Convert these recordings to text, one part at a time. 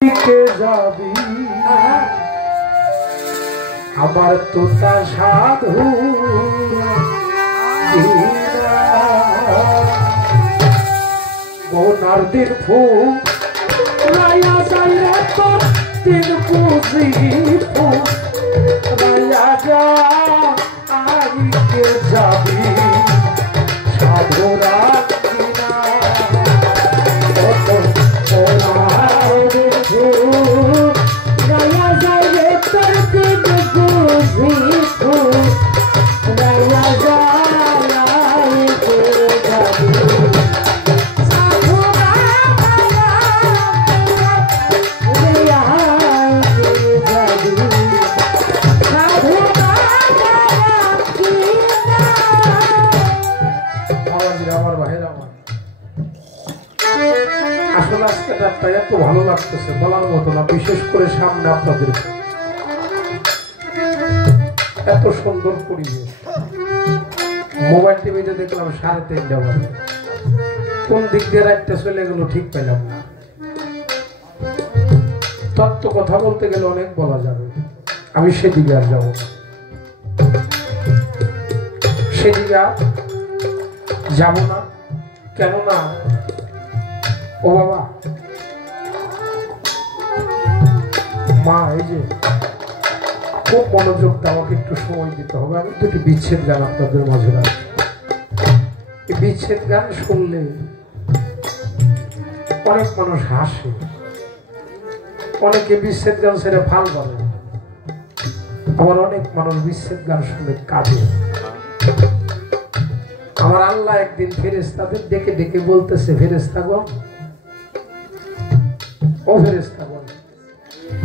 যাবি আমার তোতা সাধু বোনার দিন ফুল রায়া যাইরে তো দিন পুজি ফুল রায়া যা আইকে যাবি সাধুরা এত ভালো লাগতেছে বলার মতো না, বিশেষ করে সামনে আপনাদের এত সুন্দর পরিবেশ। মোবাইল টিভিতে দেখলাম 3:30 বাজে, কোন দিক দিয়ে রাখতে চলে গেল ঠিক পেলাম না। তত্ত্ব কথা বলতে গেলে অনেক বলা যাবে, আমি সেদিকে আর যাবো না, সেদিকে যাবো না। কেননা ও বাবা মা, এই যে খুব মনোযোগ দাও, আমাকে একটু সময় দিতে হবে। আমি দুটি বিচ্ছেদ গান আপনাদের মাঝে রাখছি। এই বিচ্ছেদ গান শুনলে অনেক মানুষ হাসে, অনেকে বিচ্ছেদ গান ছেড়ে ফাল বলে, আবার অনেক মানুষ বিচ্ছেদ গান শুনে কাঁদে। আমার আল্লাহ একদিন ফেরেশতাদের ডেকে ডেকে বলতেছে, ফেরেশতাগণ, ও ফেরেশতাগণ,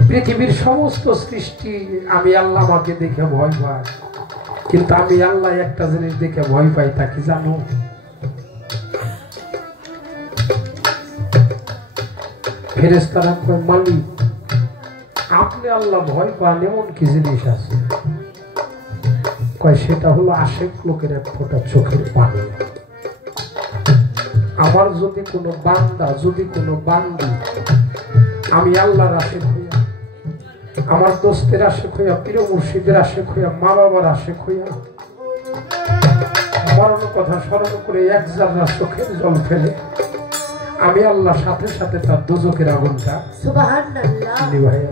পৃথিবীর সমস্ত সৃষ্টি আমি আল্লাহ আমাকে দেখে ভয় পাই, কিন্তু আমি আল্লাহ একটা জিনিস দেখে ভয় পাই, তা কি জানো? ফেরেশতারা কয়, মালিক, আপনি আল্লাহ ভয় পান এমন কি জিনিস আছে? কয়, সেটা হলো আশেক লোকের এক ফোঁটা চোখের পানি। আমার যদি কোনো বান্দা, যদি কোনো বান্দি আমি আল্লাহর আশেক হইয়া, আমার দোস্তের আশেক হইয়া, পীর মুর্শিদের আশেক হইয়া, মা বাবার আশেক হইয়া মরণ কথা স্মরণ করে এক জাররা চোখের জল ফেলে, আমি আল্লাহ সাথে সাথে তার দোজখের আগুনটা সুবহানাল্লাহ নিভাইয়া।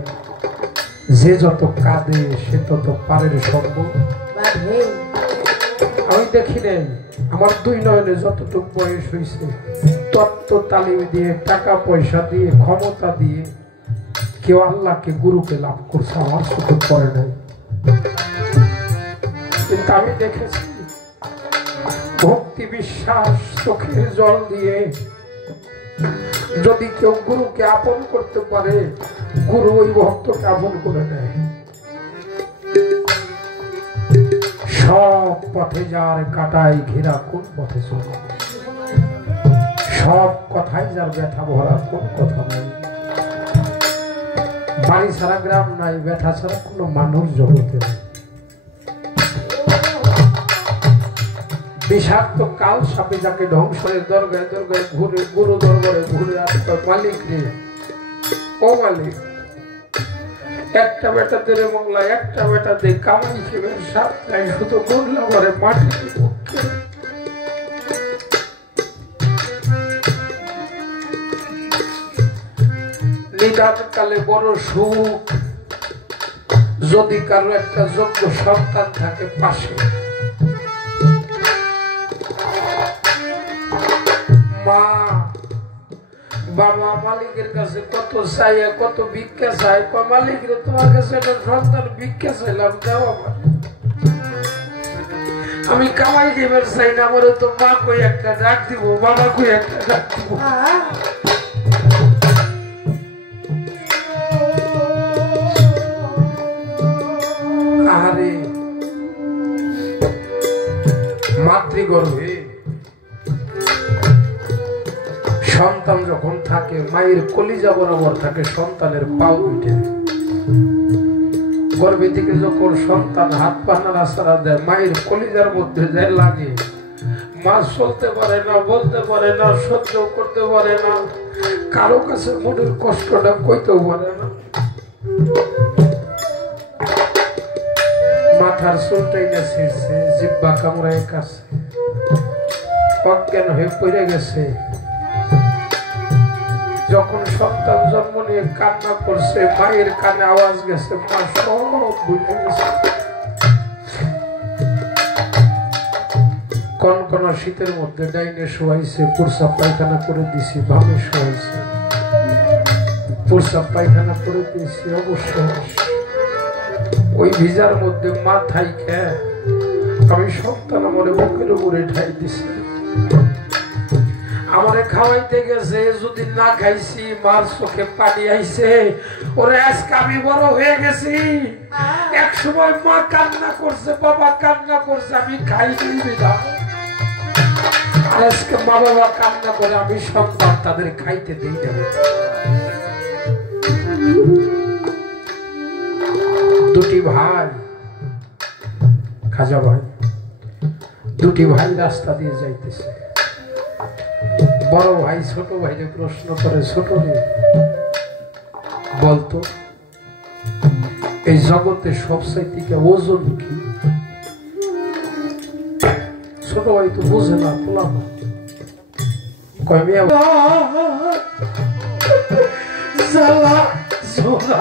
যে যত কাঁদে সে তত পারের সম্ভব। আমি দেখি নাই, আমার 2 নয়নে যতটুকু বয়স হয়েছে তত্ত্ব তালিম দিয়ে, টাকা পয়সা দিয়ে, ক্ষমতা দিয়ে কেউ আল্লাহকে গুরুকে লাভ করছে, আমার চোখে পড়ে নাই। কিন্তু আমি দেখেছি ভক্তি বিশ্বাস চোখের জল দিয়ে যদি কেউ গুরুকে আপন করতে পারে, গুরু ওই ভক্তকে আপন করে নেয়। সব পথে যার কাটাই ঘেরা, কোন পথে চলে? সব কথাই যার ব্যথা ভরা, কোন কথা নাই? বাড়ি ছাড়া গ্রাম নাই, ব্যথা ছাড়া কোনো মানুষ জগতে নেই। বিষাক্ত কাল সাপে যাকে ধ্বংসের দরগায় দরগায় ঘুরে, গুরু দরবারে ঘুরে আসতে, মালিক রে, ও মালিক, একটা বেটা দেরে মংলা, একটা বেটা দে কামাই খেবে, সাত নাই শুধু মরলা ঘরে মাটি নিদান কালে বড় সুখ যদি কারো একটা যোগ্য সন্তান থাকে পাশে। মা বাবা মালিকের কাছে কত চাইয়া, কত ভিক্ষা চাই, মালিক রে তোমার কাছে একটা সন্তান ভিক্ষা চাইলাম, দাও আমার, আমি কামাই দেবার চাই না, আমার তো মা কই একটা ডাক দিব, বাবা কই একটা ডাক দিব। আরে মাতৃগর্ভে সন্তান যখন থাকে, মায়ের কলিজা বরাবর থাকে সন্তানের পাও উঠে। গর্ভে থেকে যখন সন্তান হাত পা নাড়াচাড়া দেয়, মায়ের কলিজার মধ্যে যায় লাগে। মা চলতে পারে না, বলতে পারে না, সহ্য করতে পারে না, কারো কাছে মনের কষ্টটা কইতেও পারে না। মাথার চুলটাই না ছিঁড়ছে, জিব্বা কামড়ায় কাছে, অজ্ঞান হয়ে পড়ে গেছে। যখন সন্তান জন্ম নিয়ে কান্না করছে, মায়ের কানে আওয়াজ গেছে, মা সব বুঝে গেছে। কনকনা শীতের মধ্যে ডাইনে শোয়াইছে, প্রস্রাব পায়খানা করে দিছি, ভাবে শোয়াইছে, প্রস্রাব পায়খানা করে দিয়েছি। অবশ্য ওই ভিজার মধ্যে মা থাইকে আমি সন্তান আমার বুকের উপরে ঠাই দিছি। আমারে খাওয়াইতে গেছে, যদি না খাইছি মার চোখে পানি আইছে। ওরে আজকে আমি বড় হয়ে গেছি, এক সময় মা কান্না করছে, বাবা কান্না করছে, আমি খাইনি বিনা। আজকে মা বাবা কান্না করে, আমি সন্তান তাদের খাইতে দিই যাবে। দুটি ভাই, খাজা ভাই, দুটি ভাই রাস্তা দিয়ে যাইতেছে। বড় ভাই ছোট ভাইকে প্রশ্ন করে, ছোট রে বলতো এই জগতে সবচাইতে ওজন কি? ছোট ভাই তো বুঝে না, বললাম কয় মিয়া জ্বালা জোড়া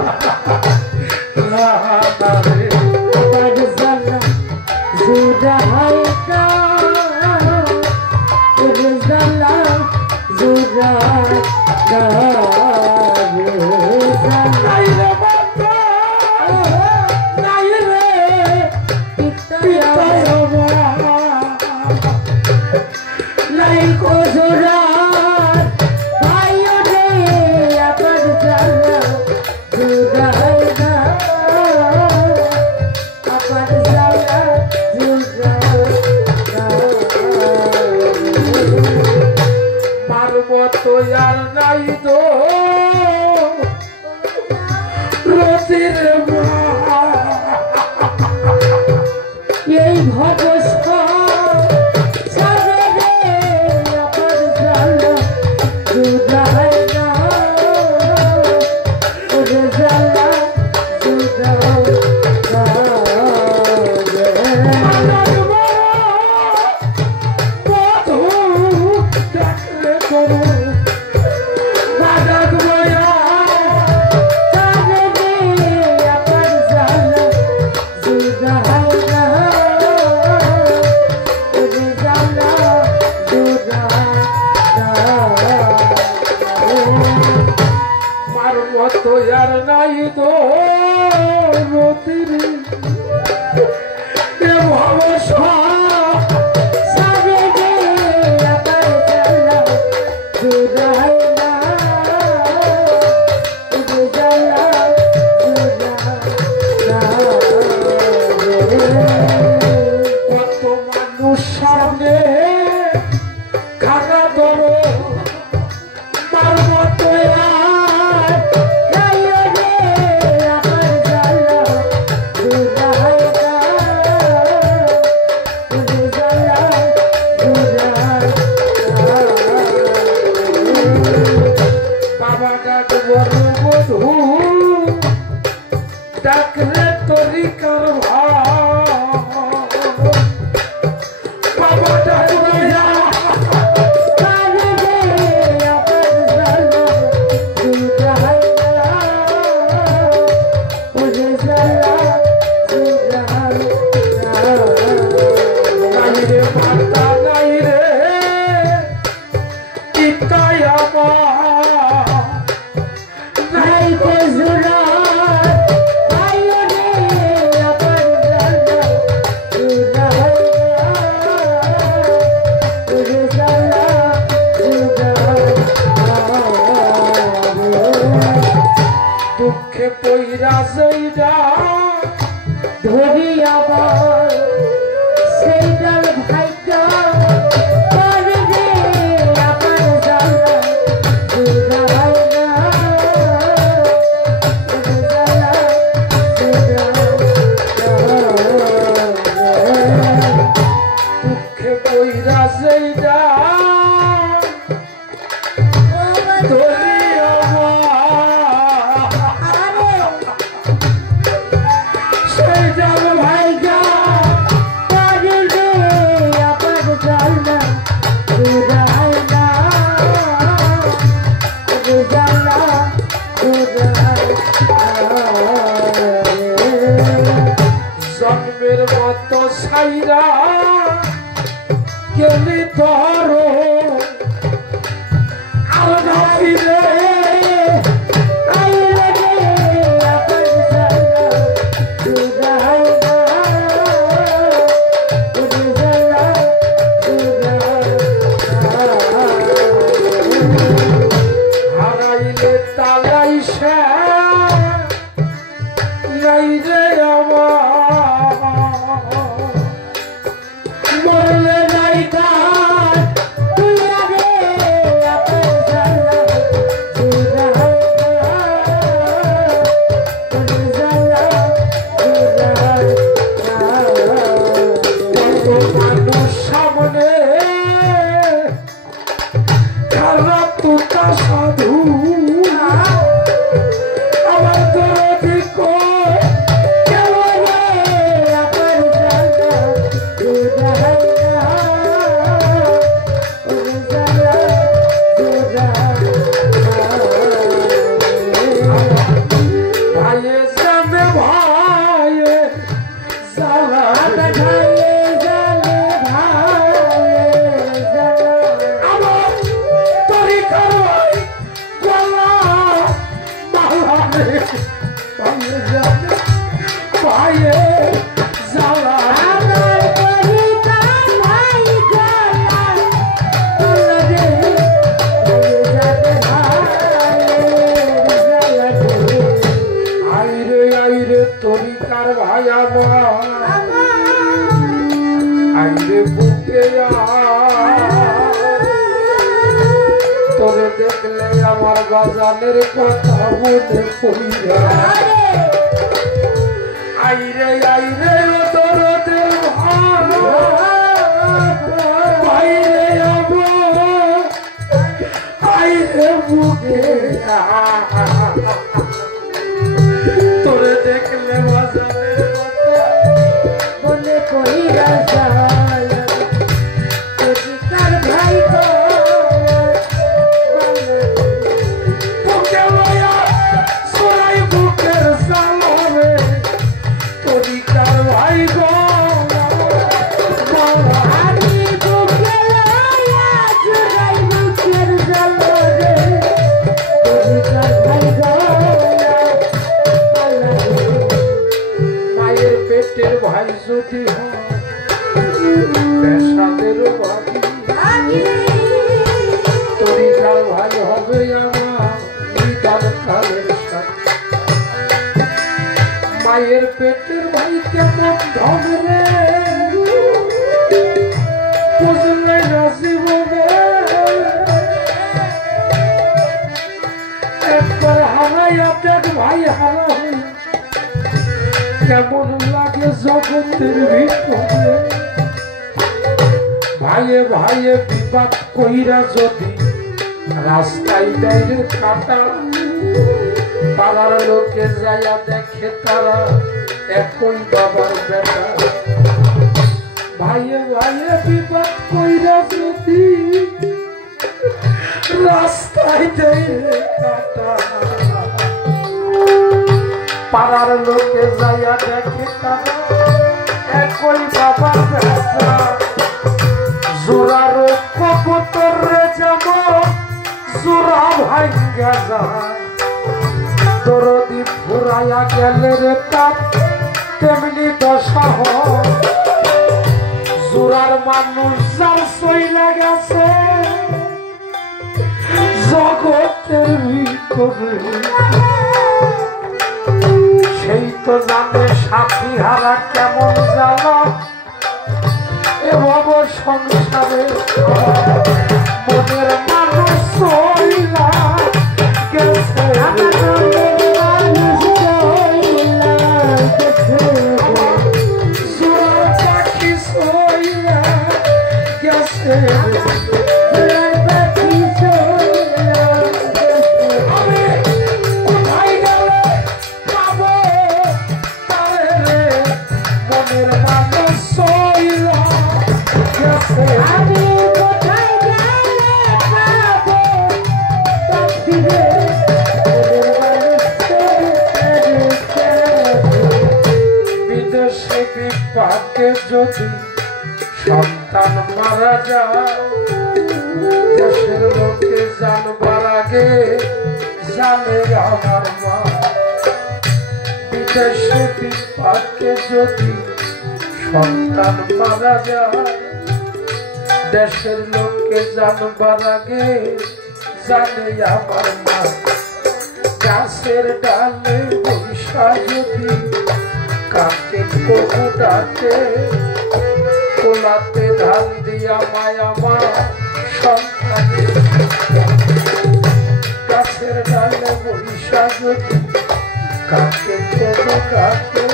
Todo জন্মের মতো সাইরা গেলি ধরো আর না ফিরে হারাইলে তালাই সে নাই রে আমার মরলে নাই তার তুই আগে মানুষ সামনে খারাপ তোটা সাধু আমার দরদি কই ভাইয়ে জানে ভাইয়ে জালা আমার তরিকার ভাই গলা মালানে ভাইয়ে জানে ভাইয়ে জালা তরিকার ভাই আমার আইরে বুকে তোরে দেখলে আমার বাজানের কথা মনে পড়িয়া আইরে আইরে তোরদের ভালো আইরে আইরে বুকে তোরে দেখলে বাজানের কথা মনে পড়িয়া যায় তরিকার ভাই গো বুকে লয়া সরাই বুকের সালরে তরিকার ভাই গো আমি বুকে লয়া সরাই বুকের সালরে তরিকার ভাই গো মায়ের পেটের ভাই যদি পেশাদের ভাই তরিকার ভাই হবে আমার নিদান কালের সাথে মায়ের পেটের ভাই কেমন ধন রে বুঝলে না জীবনে একবার হারাইয়া পেট ভাই হারা হই কেমন লাগে জগতের ভিতরে ভাইয়ে ভাইয়ে বিবাদ কইরা যদি রাস্তায় দেয় কাটা পাড়ার লোকে যাইয়া দেখে তারা একই বাবার বেটা ভাইয়ে ভাইয়ে বিবাদ কইরা যদি রাস্তায় দেয় কাটা পাড়ার লোকে যাইয়া দেখে তারা একই বাবার বেটা জোড়ার কবুতর রে যেমন জোড়া ভাঙ্গা যায় দরদি ফুরাইয়া গেলে রে তার তেমনি দশা হয় জোড়ার মানুষ যার চইলা গেছে জগতের ভিতরে সেই তো জানে সাথী হারা কেমন জানো এভাবে সংসারে মনের মানুষ চইলা গেছে পাখি চইলা গেছে আমি কোথায় লোকে যদি সন্তান মারা যায়, দেশের লোকে জানবার আগে জানে আমার মা। বিদেশে বিপাকে যদি সন্তান মারা যায়, দেশের লোকে জানবার আগে জানে আমার মা। গাছের ডালে বৈশা যদি কাকে কবু ডাকে, কোলাতে ধান দিয়া মায়া মা সন্তান। গাছের ডালে বৈশা যদি কাকে কবু ডাকে,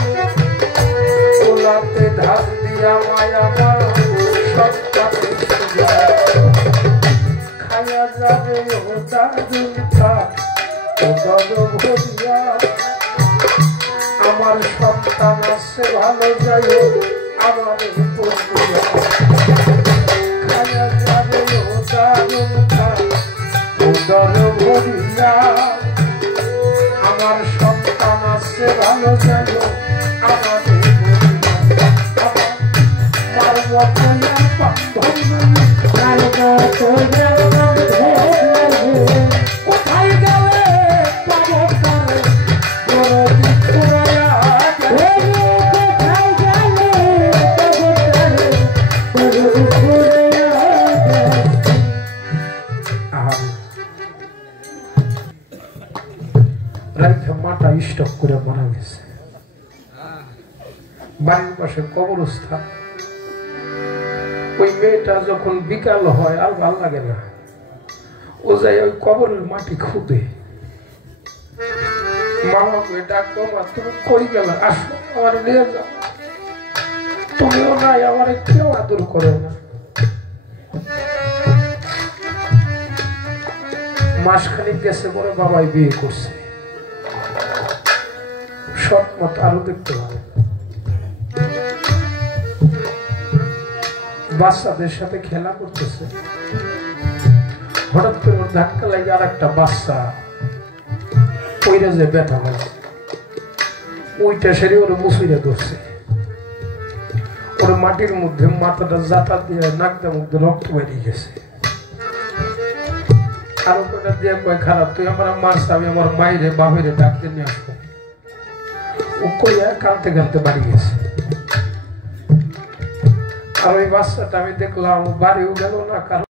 কোলাতে ধান দিয়া মায়া মা সন্তান। খায়া যাবে ও দাদুটা ভরিয়া, আমার সন্তান আছে ভালো যাই আমার খায়া যাবে ও দাদুটা ভরিয়া, আমার সন্তান আছে ভালো যাই আমার কোথায় গেলে মাটা স্টক করে মারা গেছে। বাড়ির পাশে কবরস্থান। ওই মেয়েটা যখন বিকাল হয় আর ভাল লাগে না, ও যাই ওই কবরের মাটি খুঁদে। মামাকে ডাকবো, মা তুমি কই গেল, আসো আমার নিয়ে যাও। তুমিও নাই, আমার কেউ আদর করে না। মাসখানিক গেছে পরে বাবাই বিয়ে করছে। সৎ মত আরো দেখতে হবে। বাচ্চাদের সাথে খেলা করতেছে, হঠাৎ করে ওর ধাক্কা লাগে আর একটা বাচ্চা ওইটা যে ব্যথা পাচ্ছে, ওইটা সেরে ওর মুসুইরা ধরছে। ওর মাটির মধ্যে মাথাটা জাতা দিয়ে নাকটা মধ্যে রক্ত বেরিয়ে গেছে। আর ওটা দিয়ে কয় খারাপ, তুই আমার মারছ, আমি আমার মায়েরে বাপেরে ডাকতে নিয়ে আসবো। ও কইয়া কাঁদতে কাঁদতে বাড়ি গেছে। আর ওই বাচ্চাটা আমি দেখলাম বাড়িও গেল না, কারণ